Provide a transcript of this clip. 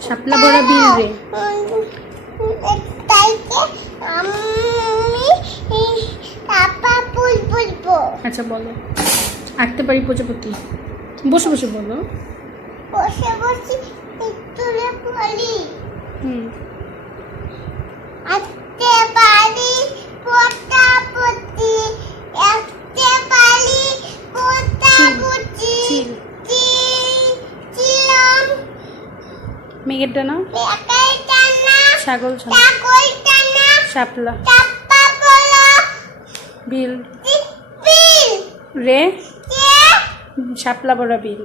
শাপলা বড়া বিল রে। আচ্ছা বলো। আঁকতে পারি প্রজাপতি? বসে বসে বলো। বসে বসে তুলে পড়ি হুম। মেঘের ডানা ছাগল শাপলা বিল। রে শাপলা বড়া বিল।